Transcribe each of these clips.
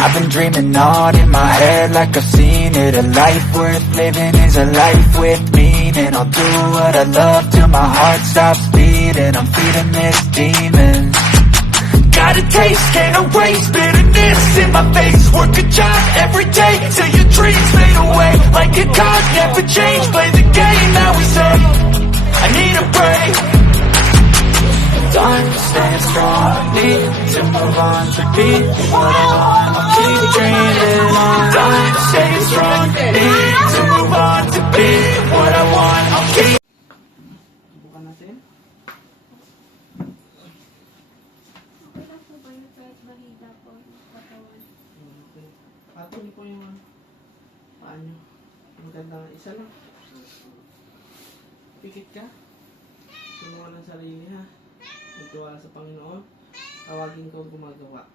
I've been dreaming on in my head like I've seen it. A life worth living is a life with meaning. I'll do what I love till my heart stops beating. I'm feeding this demon. Got a taste, can't erase bitterness in my face. Work a job every day till your dreams fade away. Like a card, never change, play the game that we say. I need a break. Time staying strong, need to move on to be what I want. I'll keep dreaming on. Time staying strong, need to move on to be what I want. I'll keep. Bukan natin. Okay lang po ba yung kahit mahina po yung katawan? Okay. Pato niyo po yung paa niyo. Maganda. Isa lang. Pikit ka. Sumungan ng sarili ha. Magtiwala sa Panginoon. Tawagin ko ang gumagawa.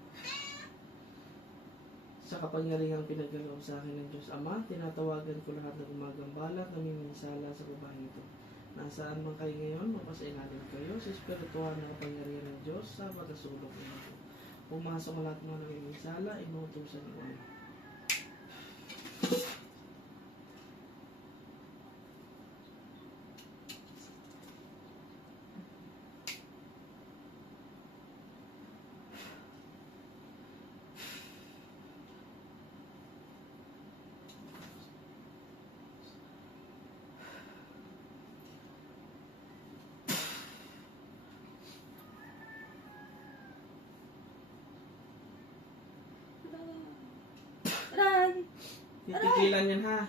Sa kapangyarihang pinagkaloob sa akin ng Diyos Ama, tinatawagan ko lahat na gumagambala, namiminsala sa babaeng ito. Nasaan man kayo ngayon, mapasailalim kayo sa espiritual na kapangyarihan ng Diyos sa pagkasulok ng ito. Pumasok ang lahat mga namiminsala, inuutusan ko. Aray! Titigilan yan ha.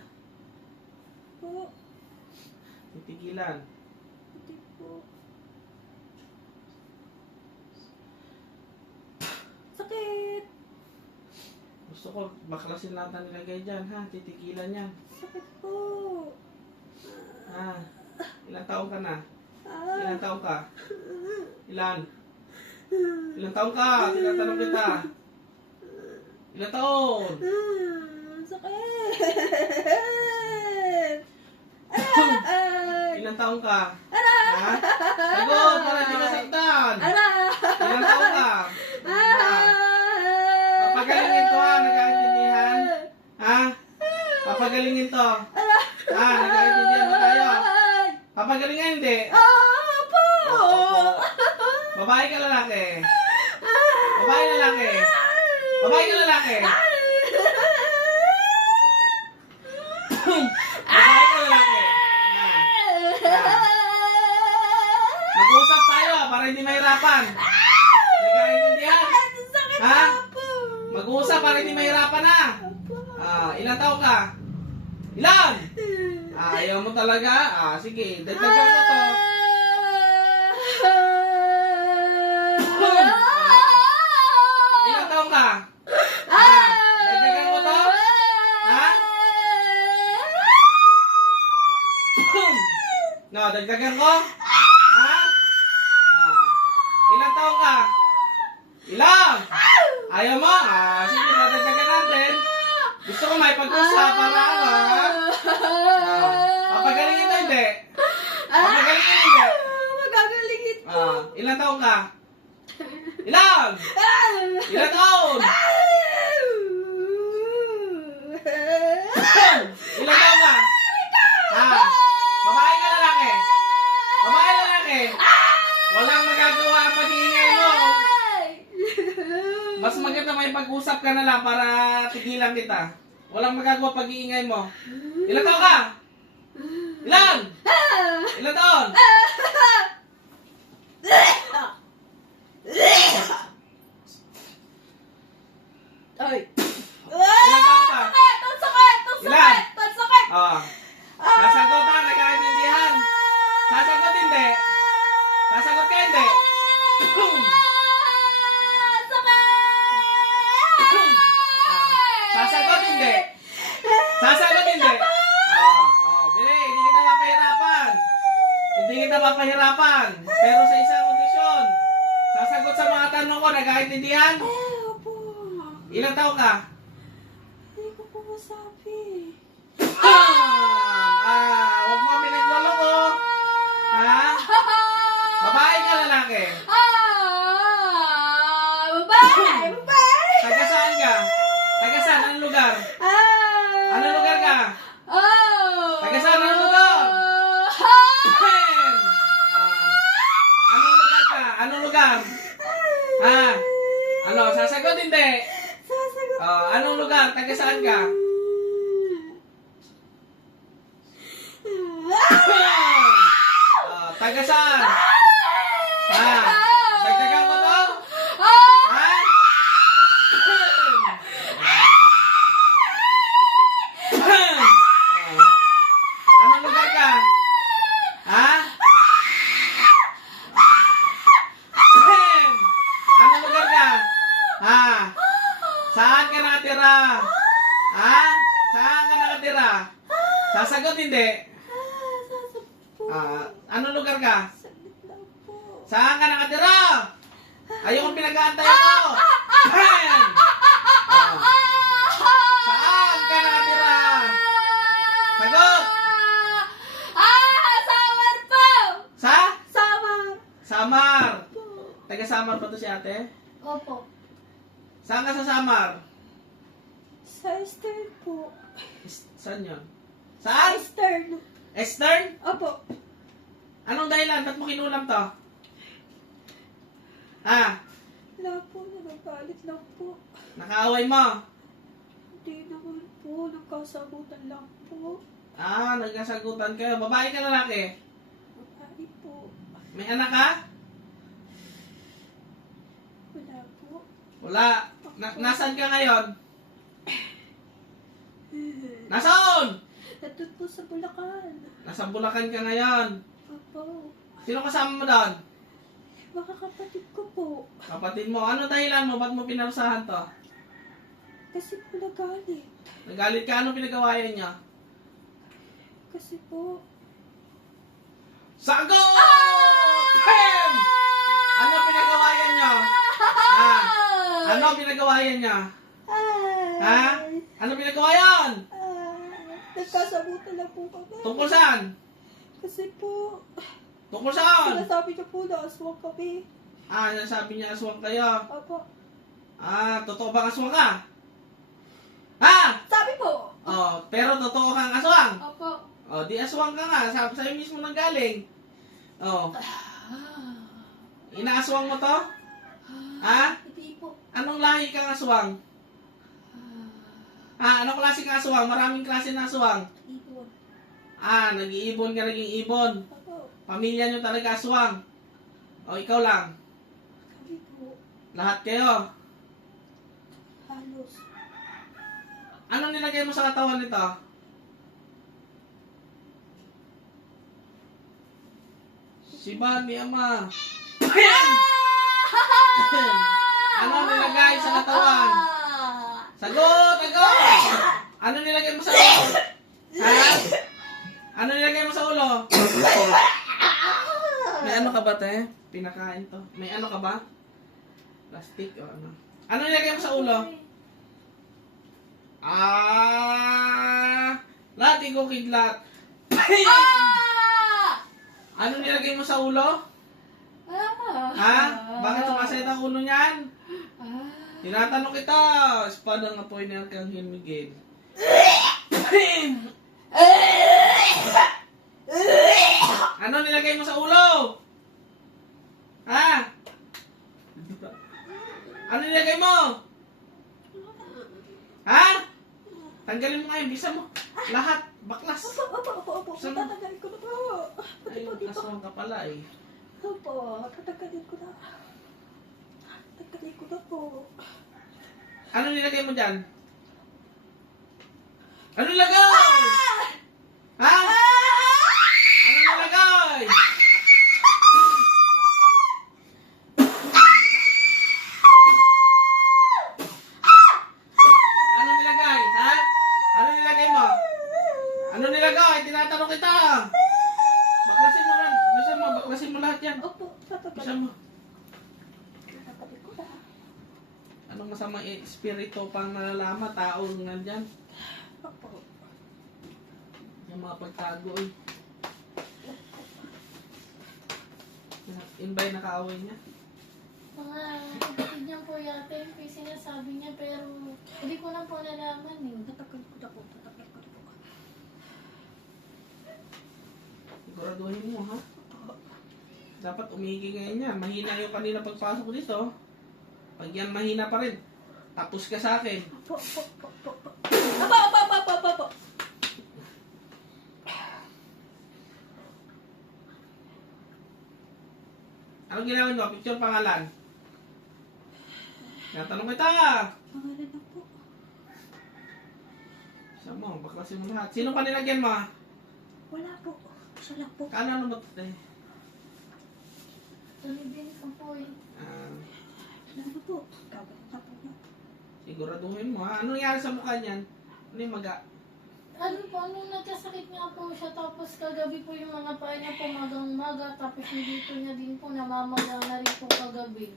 Po. Titigilan. Hindi po. Sakit! Gusto ko baklasin lahat ang nilagay dyan ha. Titigilan yan. Sakit po. Ha? Ilang taon ka na? Ah. Ilang taon ka? Ilan? Ilang taon ka? Tinatanong kita. Ilang taon? Sakit! Aray! Ilang taon ka? Aray! Ha? Sagot! Para di ka saktan! Aray! Ilang taon ka? Aray! Papagalingin to ha, nagkaintindihan? Ha? Papagalingin to. Ha, nagkaintindihan ba tayo? Papagalingin hindi? Opo! Babae ka lalaki? Babae lalaki? Babae ka lalaki? Babae ka lalaki? Ha? Mag-uusap tayo para hindi mahirapan. Nagkaintindihan? Ha? Mag-uusap para hindi mahirapan ha? Ilang taon ka? Ilan? Ayaw mo talaga? Sige, dagdagan mo to. Ilang taon ka? Dagdagan mo to? Ha? No, dagdagan ko? Ha? Ilang taon ka? Ilang? Ayaw mo? Sige, dagdagan natin. Gusto ko may pag-usap para ano, ha? Papagalingin to, hindi? Papagalingin hindi? Magagalingin po. Ilang taon ka? Ilang? Ilang taon? Ilang taon ka? Babae ka lalaki? Babae lalaki? Walang magagawa ang pag-iingay mo. Mas maganda may pag-usap ka na lang para tigilan kita. Walang magagawa pag-iingay mo. Ilang taon ka? Ilan? Ilang taon? Ay! Ilang taon ka? Ang sakit! Ang Ilan? sakit! Ang sakit! Sasagot ka, nagkaintindihan. Sasagot hindi. Sasagot ka hindi. Sasagot hindi. Sasagot hindi. Bili, hindi kita mapahirapan. Hindi kita mapahirapan. Pero sa isang kondisyon. Sasagot sa mga tanong ko, nagkaintindihan? Opo. Ilang taon ka? Hindi ko po masabi. Huwag mo pinagloloko. Ha? Babae ka lalaki? Babae! Babae! Ano, sasagot hindi? Sasagot. Anong lugar? Taga saan ka? Taga saan? Ha? Dagdagan ko to? Ha? Anong lugar ka? Ha? Anong lugar ka? Ha? Saan ka nakatira? Ha? Saan ka nakatira? Sasagot hindi? Anong lugar ka? Saglit lang po. Saan ka nakatira? Ayokong pinag-aantay ako. Saan ka nakatira? Sagot! Samar po! Sa? Samar! Samar. Po. Taga Samar pa to si ate? Opo. Saan ka sa Samar? Sa Eastern po. Saan yun? Saan? Eastern. Eastern? Opo. Anong dahilan? Ba't mo kinulam to? Ha? Wala po, nagagalit lang po. Nakaaway mo? Hindi naman po, nagkasagutan lang po. Nagkasagutan kayo. Babae ka lalaki? Babae po. May anak ka? Wala po. Wala. Nasaan ka ngayon? Nasaan? Nandun po sa Bulacan. Nasa Bulacan ka ngayon. Opo. Sino kasama mo doon? Mga kapatid ko po. Kapatid mo. Ano dahilan mo? Ba't mo pinarusahan to? Kasi po nagalit. Nagalit ka? Ano pinagawayan niya? Kasi po... Sagot! Pem! Ano pinagawayan niya? Ha? Ano pinagawayan niya? Ha? Ano pinagawayan? Nagkasagutan lang po kami. Tungkol saan? Kasi po... Tungkol saan? Sinasabi niyo po na aswang kami. Sabi niya aswang kayo. Opo. Totoo bang aswang ka? Ha? Sabi po! Pero totoo kang aswang. Opo. Di aswang ka nga. Sa'yo mismo nang galing. Inaaswang mo to? Ha? Hindi po. Anong lahi kang aswang? Anong klase kang aswang? Maraming klase na aswang. Ibon. Nag-iibon ka, naging ibon. Opo. Pamilya nyo talaga aswang. Ikaw lang. Kami po. Lahat kayo. Halos. Anong nilagay mo sa katawan nito? Si Bani, ama. Ano nilagay sa katawan? Sagot! Sagot! Ano nilagay mo sa ulo? Ha? Ano nilagay mo sa ulo? May ano ka ba, te? Pinakain to. May ano ka ba? Plastic o ano? Ano nilagay mo sa ulo? Lati ko kidlat. Ano nilagay mo sa ulo? Ha? Bakit sumasayad ang ulo niyan? Tinatanong kita. Espada ng apoy na kang hinmigin. Ano nilagay mo sa ulo? Ha? Ano nilagay mo? Ha? Tanggalin mo ngayon. Bisa mo. Lahat. Baklas. Opo. Saan? Tatanggalin ko na po. Pati Ay, po dito. aswang ka pala eh. Opo. Tatanggalin ko na. Tatanggalin ko na po. Ano nilagay mo dyan? Ano nilagay? Ha? Ano nilagay? Ano nilagay? Ha? Ano nilagay mo? Ano nilagay? Tinatanong kita. Baklasin mo lang. Bisan mo. Baklasin mo lahat yan. Opo. Bisan Tatanggalin mo. Tatanggalin ko na. Anong masamang espiritu pang nalalaman? Taong nandyan. Opo. Yung mga pagtago eh. Invay na kaaway niya. Mga kapatid niya po yata yung sinasabi niya pero hindi ko lang po nalaman eh. Tatanggalin ko na po. Tatanggalin ko na po. Siguraduhin mo ha. Dapat umigi ngayon yan. Mahina yung kanina pagpasok dito. Pag yan mahina pa rin, tapos ka sa akin. Opo. Opo. Anong ginawin mo? Picture pangalan. Natanong kita. Pangalan na po. Isa mo, baklasin mo lahat. Sino pa nilagyan mo? Wala po. Siya lang po. Kano ano mo? Tulibin ka po eh. Ano po? Gaganda po na. Siguraduhin mo ha. Ano nangyari sa mukha niyan? Ano yung maga? Ano po, nung nagkasakit nga po siya, tapos kagabi po yung mga paa niya po magang-maga, tapos yung dito niya din po namamaga na rin po kagabi.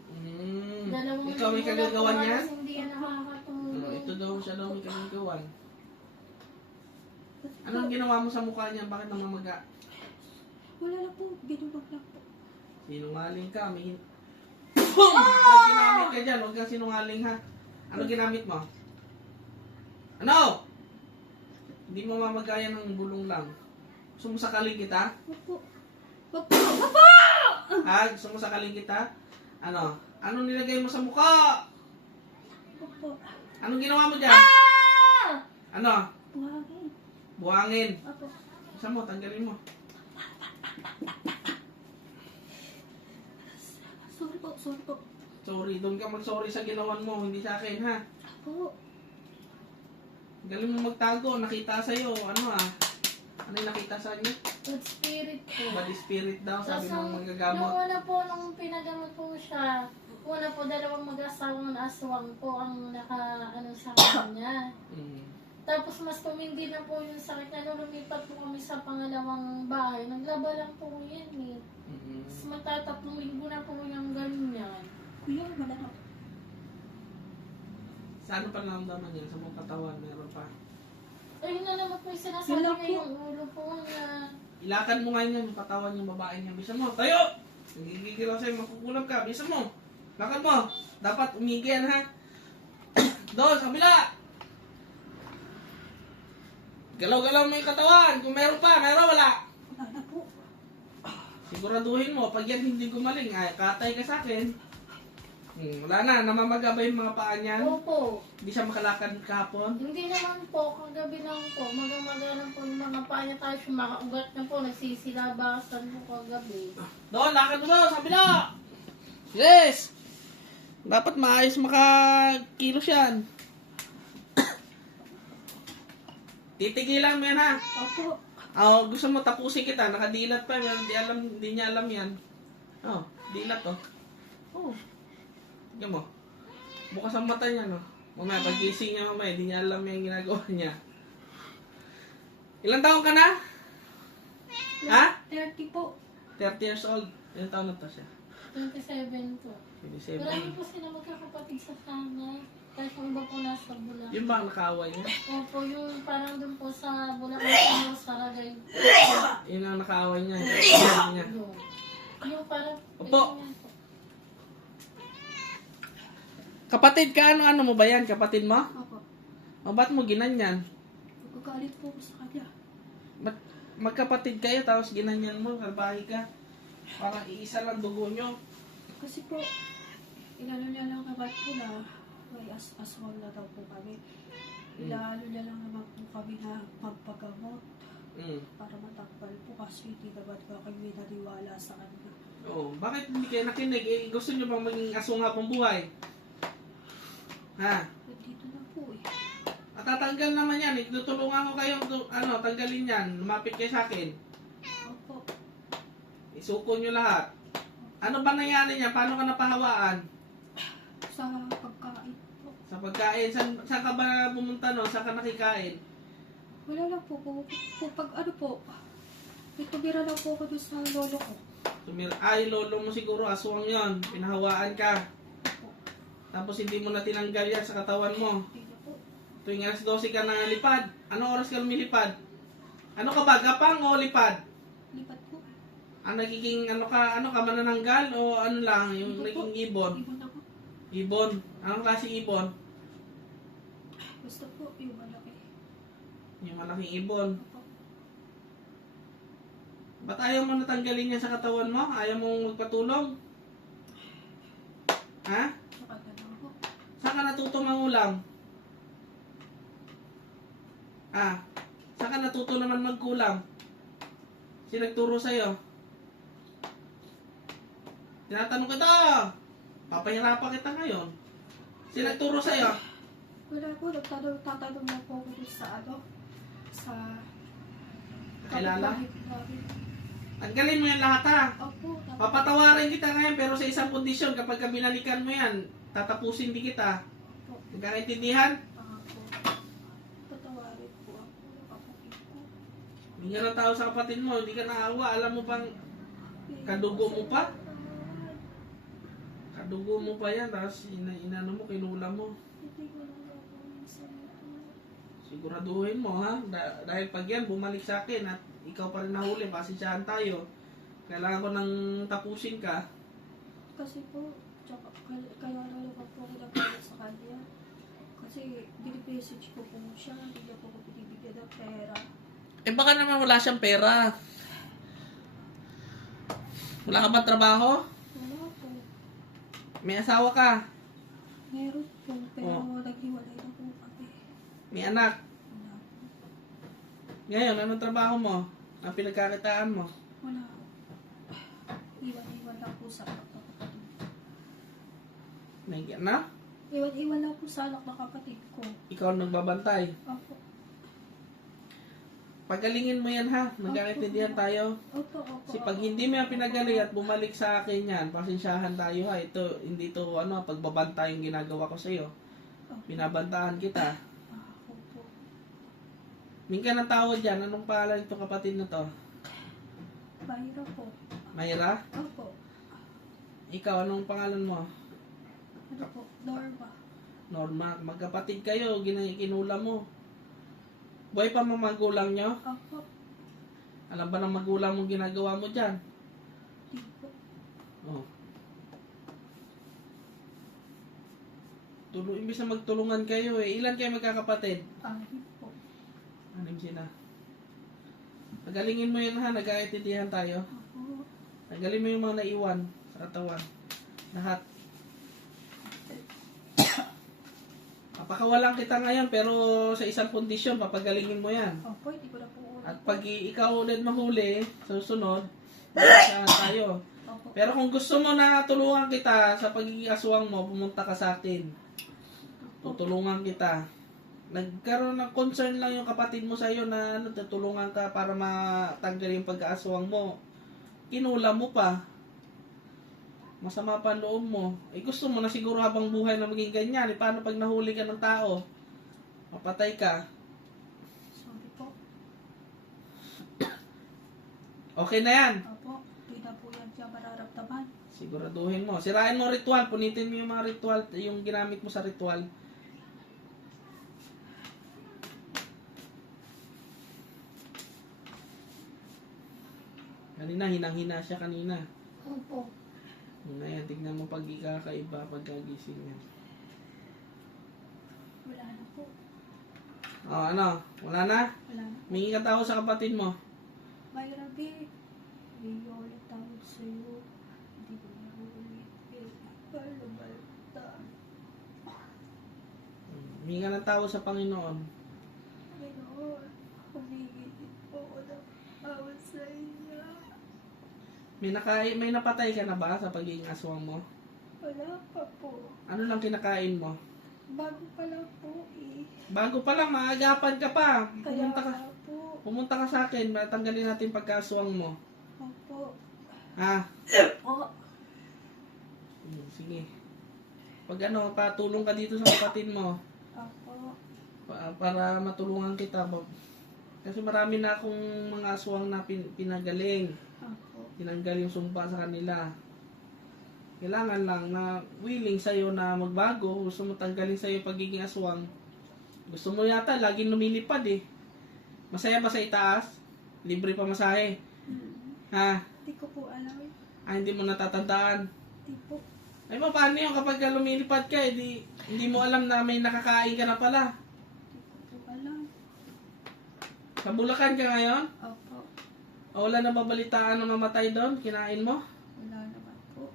Dalawang Ikaw may linggo na po kagagawan niyan? halos hindi yan nakakatulog. Ito daw siya daw may kagagawan. Anong ginawa mo sa mukha niya? Bakit namamaga? Wala lang po. Binubag lang po. Sinungaling ka. May Boom! Huwag ginamit ka dyan. Huwag kang sinungaling ha. Ano ginamit mo? Ano? Hindi mo mamagayan ng bulong lang. Gusto mo sakaling kita? Opo. Opo! Ha? Gusto mo sakaling kita? Ano? Ano nilagay mo sa mukha? Opo. Anong ginawa mo dyan? Ano? Buhangin. Buhangin. Opo. Isa mo, tanggalin mo. Sorry po. Sorry, doon ka mag-sorry sa ginawan mo, hindi sa akin ha. Opo. Galing mo magtago, nakita sa'yo. Ano Ano yung nakita sa inyo? Good spirit po. Body spirit daw, sabi Tapos ng nung magagamot. una po, nung pinagamot po siya, una po dalawang mag-asawang aswang po ang naka-ano sa kanya. Tapos mas tumindi na po yung sakit niya. Nung lumipat po kami sa pangalawang bahay, naglaba lang po yan eh. Tapos magtatatlong linggo na po yung ganyan. Kuya, wala na. Sa ano pa naramdaman niya? Sa mga katawan, meron pa. Ayun na naman po yung sinasabi Wala niya po. yung ulo po na Ilakad mo nga niya yung katawan yung babae niya. Bisa mo, tayo! Nagigigil ako sa'yo, makukulam ka. Bisa mo. Lakad mo. Dapat umigyan ha. Doon, sa kabila. Galaw-galaw mo yung katawan. Kung meron pa, meron wala. Wala na po. Siguraduhin mo, pag yan hindi gumaling, ay katay ka sa akin. Wala na, namamaga ba yung mga paa niyan? opo. Hindi siya makalakad kahapon? Hindi naman po, kagabi lang po. Maga-maga lang po yung mga paa niya tayo. Yung mga ugat niya po, nagsisilabasan po kagabi. Doon, lakad mo sa kabila! Yes! Dapat maayos makakilos yan. Titigilan mo yan ha. Opo. Gusto mo tapusin kita, nakadilat pa, hindi niya alam yan. Dilat Tingnan mo. Bukas ang mata niya, no? Mamaya, pag-gising niya mamaya, hindi niya alam yung ginagawa niya. Ilang taon ka na? Ha? 30 po. 30 years old. Ilang taon na to siya? 27 po. 27. Marami po sila magkakapatid sa kanya. Kahit yung iba po nasa Bulacan. Yun ba ang nakaaway niya? Opo, yung parang dun po sa Bulacan, sa Saragay. Yun ang nakaaway niya. Yun niya. Doon. Yung parang... Opo. Kapatid ka, ano mo ba yan? Kapatid mo? Opo. Ba't mo ginanyan? Magagalit po ako sa kanya. Ba't magkapatid kayo tapos ginanyan mo? Karbahe ka? Parang iisa lang dugo nyo. Kasi po, inano niya lang naman po na may aswang na daw po kami. Inaano niya lang naman po kami na magpagamot para matakbal po kasi hindi naman po kami naniwala sa kanya. Bakit hindi kayo nakinig? Gusto nyo bang maging aswang habang buhay? Ha? Dito na po eh. Tatanggal naman yan. Tutulungan ko kayo tanggalin yan. Lumapit kayo sa akin. Opo. Isuko nyo lahat. Ano ba nangyari niya? Paano ka napahawaan? Sa pagkain po. Sa pagkain? Saan ka ba pumunta no? Saan ka nakikain? Wala lang po. Pag ano po, may tumira lang po ako doon sa lolo ko. Lolo mo siguro. Aswang yon. Pinahawaan ka. Tapos hindi mo na tinanggal yan sa katawan mo. Hindi na po. Tuwing alas 12 ka nangalipad. Ano oras ka lumilipad? Ano ka ba? Gapang o lipad? Lipat po. Nagiging ano ka manananggal o ano lang, yung Ibon po. naging ibon? Ibon ako. Ibon. Anong klaseng ibon? Basta po, yung malaki. Yung malaking ibon. Opo. Ba't ayaw mo natanggalin yan sa katawan mo? Ayaw mong magpatulong? Ha? Saka na lang. Saan ka natuto mangulam? Saan ka natuto naman magkulam? Sino nagturo sa'yo? Tinatanong kita! Papahirapan kita ngayon. Sino nagturo sa'yo? Wala po, tatanong na po ako dun sa sa Kakilala? kapitbahay. Tanggalin mo yung lahat ha. Opo, Papatawarin kita ngayon pero sa isang kondisyon kapag binalikan mo yan, tatapusin din kita. Nagkakaintindihan? Opo. Patawarin po ako, kapatid ko. Bigyan ng tao sa kapatid mo, hindi ka naawa. Alam mo pang kadugo mo pa? Kadugo mo pa yan, tapos inano mo, kinula mo. Hindi ko na gagawin sa ito. Siguraduhin mo ha, dahil pag yan bumalik sa akin at ikaw pa rin nahuli, pasensyahan tayo. Kailangan ko nang tapusin ka. Kasi po, kaya naman po ako nagkakaroon sa kanya. Kasi binipessage ko po siya, hindi niya po ako binibigyan ng pera. Eh baka naman wala siyang pera. Wala ka ba trabaho? Wala po. May asawa ka? Meron po, pero Oh. naghiwalay na po kami. May anak? Wala po. Ngayon, anong trabaho mo? Ang pinagkakitaan mo? Wala po. Iwan-iwan lang po sa anak ng kapatid. May na? Iwan-iwan lang po sa anak ng kapatid ko. Ikaw ang nagbabantay. Opo. Pagalingin mo yan ha. Nagkakaintindihan tayo. Opo, opo. Kasi pag hindi mo yan pinagaling at bumalik sa akin yan, pasensyahan tayo ha. Ito, hindi to pagbabantay yung ginagawa ko sa'yo. Opo. Binabantaan kita. Opo. Minka ng tawad dyan. Anong pangalan itong kapatid na to? Mahirap po. Mayra? Opo. Ikaw, anong pangalan mo? Ano po? Norma. Norma. Magkapatid kayo. Kinula mo. Buhay pa mga magulang nyo? Opo. Alam ba ng magulang mong ginagawa mo dyan? Di po. Oh. Imbis na magtulungan kayo eh. Ilan kayo magkakapatid? Ahit po. Anim sila. Pagalingin mo yun ha. Nagkakaintindihan tayo. Opo. Tagalin mo yung mga naiwan sa katawan. Lahat. Papakawalan kita ngayon pero sa isang kondisyon, papagalingin mo yan. Opo, hindi ko na po ulit. At pag ikaw ulit mahuli, sa susunod, pasensyahan tayo. Opo. Pero kung gusto mo na tulungan kita sa pagiging aswang mo, pumunta ka sa akin. Tutulungan kita. Nagkaroon ng concern lang yung kapatid mo sa'yo na tutulungan ka para matanggal yung pagkaaswang mo. Kinula mo pa. Masama pa ang loob mo. Eh gusto mo na siguro habang buhay na maging ganyan. Eh paano pag nahuli ka ng tao? Mapatay ka. Sorry po. Okay na yan. Opo. Hindi na po yan siya mararamdaman. Siguraduhin mo. Sirain mo ritual. Punitin mo yung mga ritual. Yung ginamit mo sa ritual. Kanina, hinang-hina siya kanina. Opo. Ngayon, tignan mo pag ikakaiba pagkagising niya. Wala na po. Oh, ano? Wala na? Wala na. Mingi ka tao sa kapatid mo. May rabi. Hindi ko ulit tawag sa'yo. Hindi ko na ulit. Balbalta. Mingi ka ng tao sa Panginoon. Ganoon. Humigit po ako ng tawad sa inyo. May napatay ka na ba sa pagiging aswang mo? Wala pa po. Ano lang kinakain mo? Bago pa lang po eh. Bago pa lang, maagapan ka pa. Kaya nga po. Pumunta ka sa akin, matanggalin natin pagkaswang mo. Opo. Ha? O. Sige. Pag patulong ka dito sa kapatid mo. Opo. Para matulungan kita. Kasi marami na akong mga aswang na pinagaling. Opo. Tinanggal yung sumpa sa kanila. Kailangan lang na willing sa'yo na magbago. Gusto mo tanggalin sa'yo pagiging aswang. Gusto mo yata laging lumilipad eh. Masaya ba sa itaas? Libre pa masahe. Ha? Hindi ko po alam. Hindi mo natatandaan. Hindi po. Ay paano yun kapag lumilipad ka hindi mo alam na may nakakain ka na pala. Hindi ko po alam. Sa Bulacan ka ngayon? Opo. O wala na babalitaan na mamatay doon? Kinain mo? Wala naman po.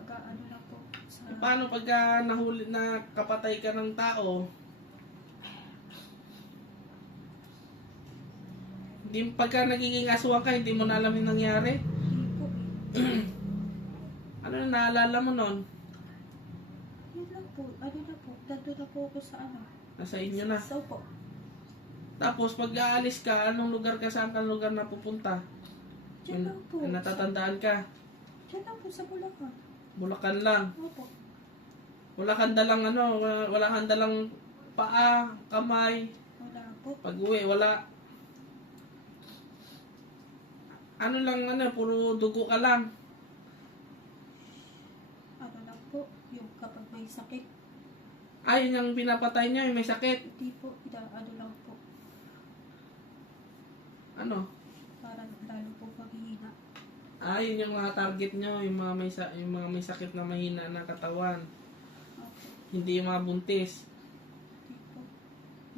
Nag-ano na po sa Paano pagka nahuli na kapatay ka ng tao? Hindi, pagka nagiging aswang ka, hindi mo na alam yung nangyari? Hindi po. Ano na naalala mo nun? Yun lang po. Ano na po. Nandun na po ako sa ano. Nasa inyo na. So po. Tapos pag aalis ka, anong lugar ka, saan ka lugar na pupunta? Diyan lang po. Natatandaan ka? Diyan lang po sa Bulacan. Bulacan lang. Opo. Wala kang dalang ano, wala kang dalang paa, kamay. Wala po. Pag uwi, wala. Ano lang, puro dugo ka lang. Ano lang po. Yung kapag may sakit. Ay, yun yung pinapatay niya, yung may sakit. Hindi po. Ano lang po. Ano? Parang lalo po maghihina. Ah, yun yung mga target nyo, yung mga may sakit na mahina na katawan. Opo. Hindi yung mga buntis. Hindi po.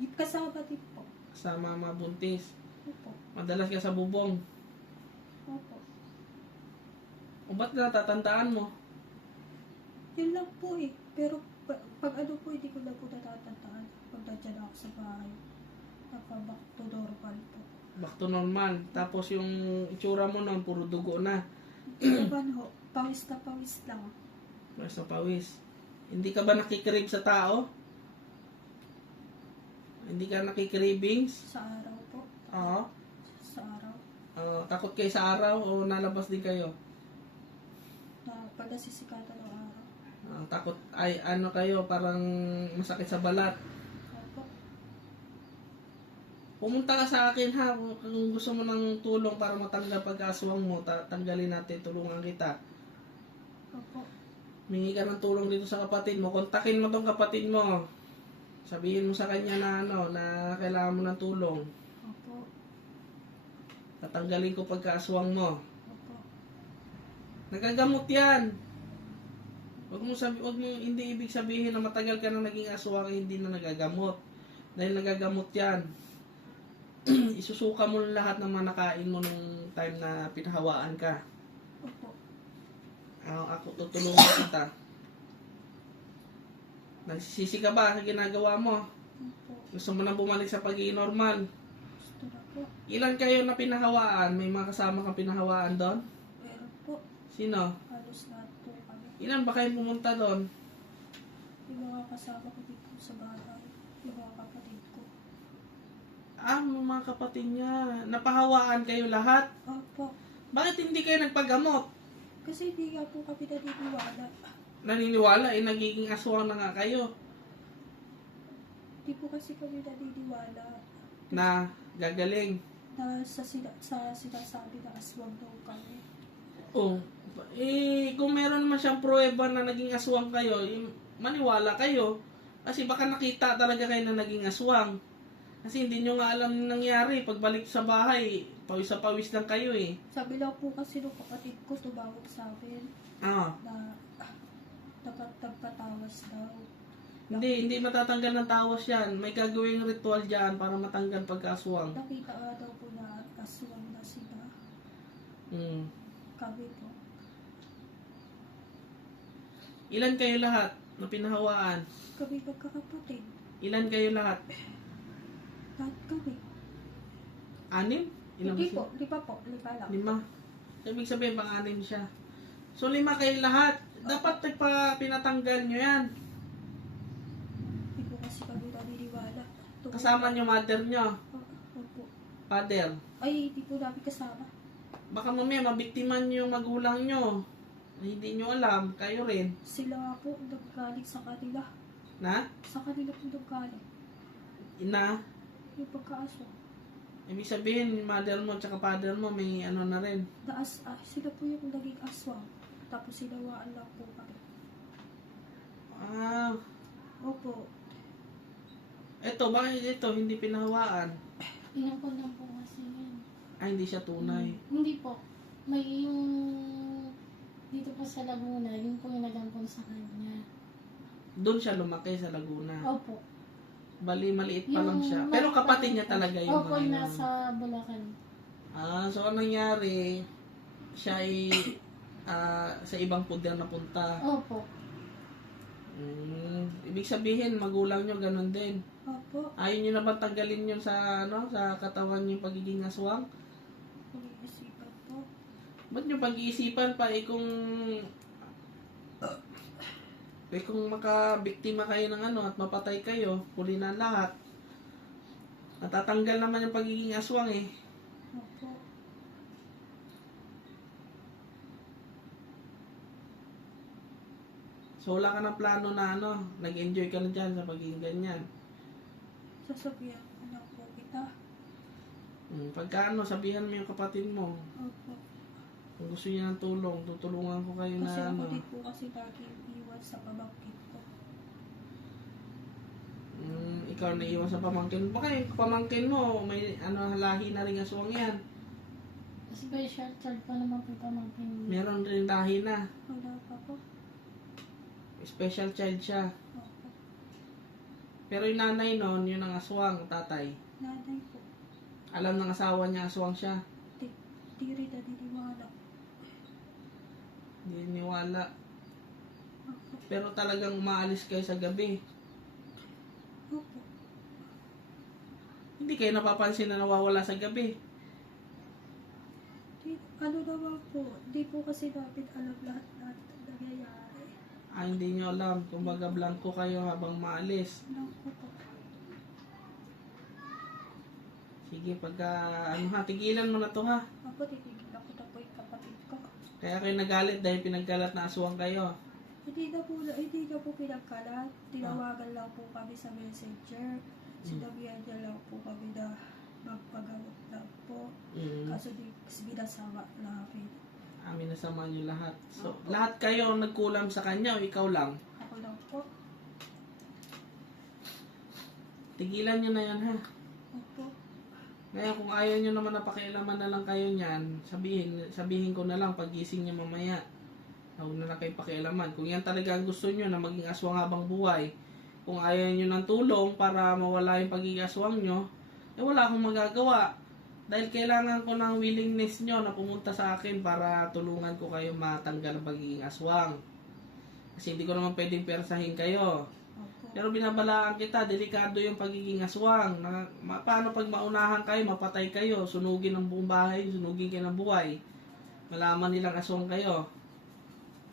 Yung kasama din po. Kasama mga buntis. Opo. Madalas ka sa bubong. Opo. O ba't natatandaan mo? Yun lang po eh. Pero pag ano po, hindi ko na po natatandaan. Pag nandiyan ako sa bahay. Naka-back to normal po. Back to normal. Tapos yung itsura mo nun, puro dugo na. Naman ho, pawis na pawis lang. Pawis na pawis. Hindi ka ba nakikrib sa tao? Hindi ka nakikravings? Sa araw po. Oo. Sa araw. Takot kayo sa araw o nalabas din kayo? Na pag nasisikatan ng araw. Takot ay ano kayo, parang masakit sa balat. Opo. Pumunta ka sa akin ha, kung gusto mo ng tulong para matanggal pag-aswang mo, tanggalin natin, tulungan kita. Opo. Mingi ka ng tulong dito sa kapatid mo, kontakin mo tong kapatid mo. Sabihin mo sa kanya na na kailangan mo ng tulong. Opo. Tatanggalin ko pagkaaswang mo. Opo. Nagagamot yan. Wag mo hindi ibig sabihin na matagal ka na naging aswang, hindi na nagagamot. Dahil nagagamot yan. Isusuka mo lahat ng mga nakain mo nung time na pinahawaan ka. Opo. Ako tutulungan kita. Nagsisisi ka ba sa ginagawa mo? Opo. Gusto mo na bumalik sa pagiging normal? Gusto na po. Ilan kayo na pinahawaan? May mga kasama kang pinahawaan doon? Meron po. Sino? Halos lahat po kami. Ilan ba kayo pumunta doon? Yung mga kasama ko dito sa bahay. Yung mga kapatid ko. Mga kapatid niya. Napahawaan kayo lahat? Opo. Bakit hindi kayo nagpagamot? Kasi hindi nga po kami naniniwala. Naniniwala, nagiging aswang na nga kayo. Hindi po kasi kami naniniwala Na gagaling. na sa sinasabi na aswang daw kami. Oh, kung meron naman siyang pruweba na naging aswang kayo, maniwala kayo. Kasi baka nakita talaga kayo na naging aswang. Kasi hindi nyo nga alam yung nangyari. Pagbalik sa bahay, pawis sa pawis lang kayo eh. Sabi lang po kasi nung kapatid ko tumawag sa amin na dapat nagpatawas daw. Hindi matatanggal ng tawas yan. May gagawing ritual dyan para matanggal pagkaswang. Nakita nga daw po na aswang na sila. Kami po. Ilan kayo lahat na pinahawaan? Kami magkakapatid. Ilan kayo lahat? Lahat kami. 6? Ilan Hindi ba po. 5 po. 5 lang. 5. Ibig sabihin, pang-6 siya. So, 5 kayo lahat. Dapat pinatanggal nyo yan. Hindi po kasi kami naniniwala. Kasama nyo mother nyo, Opo. father. Ay, hindi po namin kasama. Baka mamaya mabiktiman nyo yung magulang nyo. Hindi nyo alam, kayo rin. Sila nga po naggaling sa kanila. Na? Sa kanila po naggaling. Ina. Yung pagkaaswang. Ibig sabihin, yung mother mo at father mo may ano na rin. Sila po yung naging aswang. Tapos sinawaan lang po kami. Opo. Eto, bakit ito hindi pinahawaan? Pinampon lang po kasi yun. Hindi siya tunay. Hindi po. May yung dito po sa Laguna, yun po yung nagampon sa kanya. Doon siya lumaki sa Laguna. Opo. Bali, maliit pa lang siya. Pero kapatid niya talaga yung Opo, mga nasa Bulacan. so anong nangyari? Siya ay sa ibang puder napunta. Opo. Ibig sabihin, magulang nyo ganun din. Opo. Ayaw nyo na ba tanggalin yun sa, sa katawan nyo yung pagiging aswang? Pag-iisipan po. Ba't nyo pag-iisipan pa kung makabiktima kayo ng at mapatay kayo, huli na lahat. Natatanggal naman yung pagiging aswang eh. Opo. So wala ka ng plano na nag-enjoy ka na dyan sa pagiging ganyan. Sasabihan ko na po kita. Pagka sabihan mo yung kapatid mo. Opo. Kung gusto niya ng tulong, tutulungan ko kayo Kasi na ako din po kasi laging iwan sa pamangkin ko. Ikaw na iwan sa pamangkin. Baka yung pamangkin mo, may lahi na rin aswang yan. Special child pa naman po pamangkin. Meron rin lahi na. Wala pa po. Special child siya. Opo. Pero yung nanay nun, yun ang aswang, tatay. Nanay po. Alam ng asawa niya, aswang siya. Di rin naniniwala. Hindi niwala. Opo. Pero talagang umaalis kayo sa gabi. Opo. Hindi kayo napapansin na nawawala sa gabi. Ano naman po, di po kasi namin alam lahat ng nangyayari. Hindi nyo alam. Kumbaga blanco kayo habang maalis. Ano po po. Sige, pagka tigilan mo na to ha. Ako, titigil ako na po yung kapatid ko. Kaya kayo nagalit dahil pinagkalat na aswang kayo. Hindi na po pinagkalat. Tinawagan lang po kami sa messenger. Sinabihan niya lang po kami na magpagamot lang po. Kaso binasama namin. Amin nasama nyo lahat. So, lahat kayo nagkulam sa kanya o ikaw lang? Ako lang po. Tigilan nyo na yan ha. Opo. Ngayon kung ayaw nyo naman na pakialaman na lang kayo niyan, sabihin ko na lang pagising nyo mamaya. Huwag na lang kayo pakialaman. Kung yan talaga ang gusto nyo na maging aswang habang buhay, kung ayaw nyo ng tulong para mawala yung pagiging aswang nyo, wala akong magagawa. Dahil kailangan ko ng willingness nyo na pumunta sa akin para tulungan ko kayo matanggal ang pagiging aswang. Kasi hindi ko naman pwedeng persahin kayo. Opo. Pero binabalaan kita, delikado yung pagiging aswang. Paano pag maunahan kayo, mapatay kayo, sunugin ang buong bahay, sunugin kayo ng buhay. Malaman nilang aswang kayo.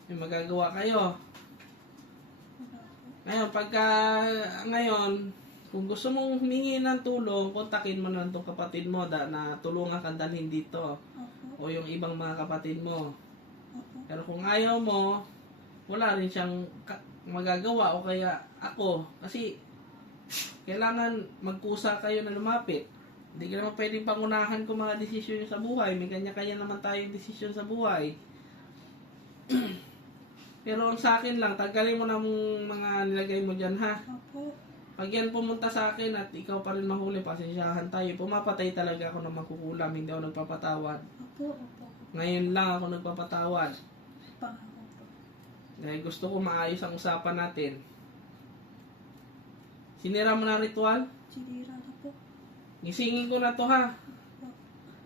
May magagawa kayo. Ngayon, kung gusto mong humingi ng tulong, kontakin mo na itong kapatid mo na tulungan kang dalhin dito. Opo. O yung ibang mga kapatid mo. Opo. Pero kung ayaw mo, wala rin siyang magagawa o kaya ako. Kasi kailangan magkusa kayo na lumapit. Hindi ka naman pwedeng pangunahan kung mga desisyon sa buhay. May kanya-kanya naman tayong desisyon sa buhay. Pero sa akin lang, tanggalin mo na mong mga nilagay mo dyan ha. Opo. Pag yan pumunta sa akin at ikaw pa rin mahuli, pasensyahan tayo. Pumapatay talaga ako ng magkukulam, hindi ako nagpapatawad. Opo. Opo. Ngayon lang ako nagpapatawad. Pangako po. Dahil gusto ko maayos ang usapan natin. Sinira mo na ritual? Sinira na po. Gisingin ko na to ha.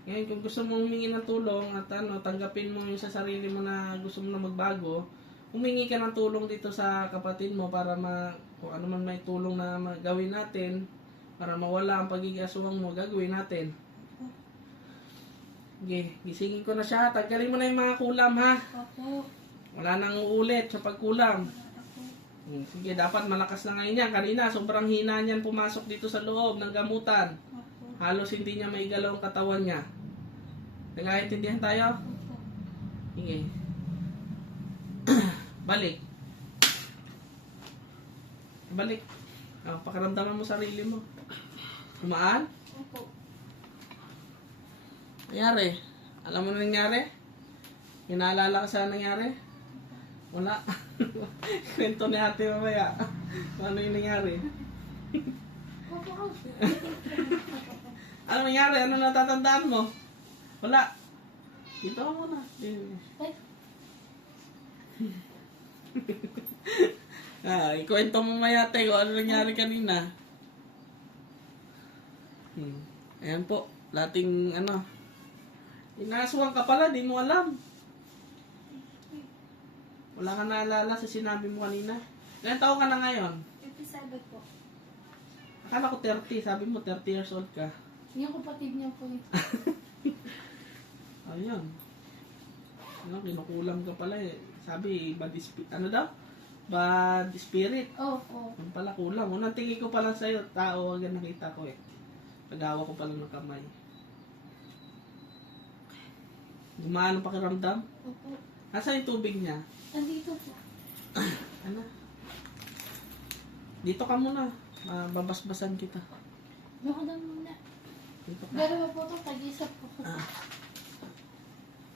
Ngayon kung gusto mo humingi ng tulong at tanggapin mo yung sa sarili mo na gusto mo na magbago, humingi ka ng tulong dito sa kapatid mo para kung ano man may tulong na gawin natin para mawala ang pagiging aswang mo, gagawin natin. Okay, gisingin ko na siya. Tanggalin mo na yung mga kulam ha. Opo. Wala nang uulit sa pagkulam. Wala na po. Sige, dapat malakas na ngayon yan. Kanina, sobrang hina niyan pumasok dito sa loob ng gamutan. Opo. Halos hindi niya maigalaw ang katawan niya. Nagkaintindihan tayo? Opo. Sige. Balik. Balik. Pakiramdaman mo sarili mo. Kumaan? Opo. Nangyari? Alam mo na nangyari? Hinaalala ka sa nangyari? Wala. Kwento ni ate mamaya. Ano yung nangyari? Ano nangyari? Ano natatandaan mo? Wala. Dito ka muna. Ikwento mo mamaya ate kung ano nangyari kanina. Ayan po. Lating inaswang ka pala, di mo alam. Wala ka naalala sa sinabi mo kanina? Ilan taon ka na ngayon? 57 po. Akala ko 30. Sabi mo 30 years old ka. Yung kapatid niya po. Ayun. Ano, kinukulam ka pala eh. Sabi, ano daw? Bad spirit. Opo. Ang pala kulang. Unang tingin ko pala sa'yo, tao agad nakita ko eh. Pag-awa ko pala ng kamay. Gumaan ang pakiramdam? Opo. Nasaan yung tubig niya? Andito po. Ano? Dito ka muna. Babasbasan kita. Baka lang muna. Dito ka. Dalawa po ito, tag-isa po. Ah.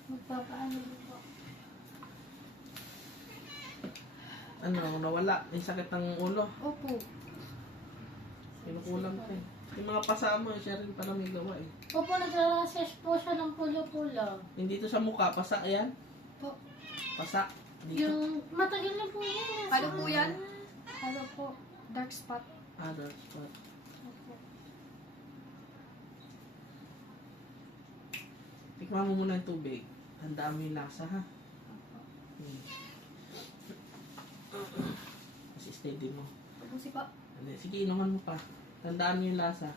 Magpapaano po. Ano, nawala. May sakit ng ulo. Opo. Kinukulam ka eh. Yung mga pasa mo, siya rin pala may gawa eh. Opo, nag-research po siya ng pula-pula. Hindi to sa mukha. Pasa yan? Po. Pasa. Dito. Yung matagal na po yan. Ano po yan? Ano po? Dark spot. Other spot. Opo. Tikman mo muna yung tubig. Tandaan mo yung lasa ha. Hmm. Kasi steady mo. Tapusin po. Hindi, sige, inuman mo pa. Tandaan mo yung lasa.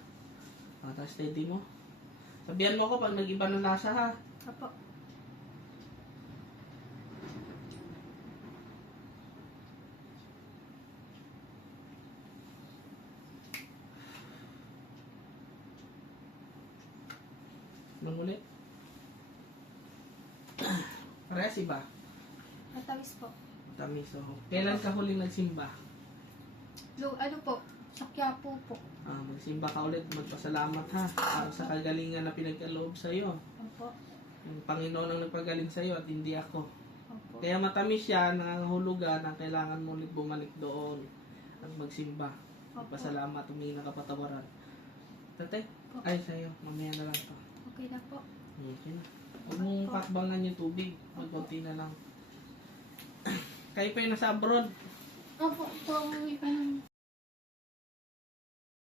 Tapos steady mo. Sabihan mo ako pag nag-iba ng lasa ha. Apo. Nung ulit. Parehas iba. Matamis po. Tamis ako. Kailan ka huling nagsimba? Ano po? Sa Quiapo po. Magsimba ka ulit. Magpasalamat ha. Para sa kagalingan na pinagkaloob sa'yo. Opo. Yung Panginoon ang nagpagaling sa'yo at hindi ako. Opo. Kaya matamis siya, nangangahulugan na kailangan mo ulit bumalik doon at magsimba. Magpasalamat, humingi ng kapatawaran. Tate, ay sa'yo, mamaya na lang to. Okay na po. Okay na. Huwag mong pakbangan yung tubig. Magkunti na lang. Kayo pa yung nasa abroad. Opo, ito ang uwi pa ng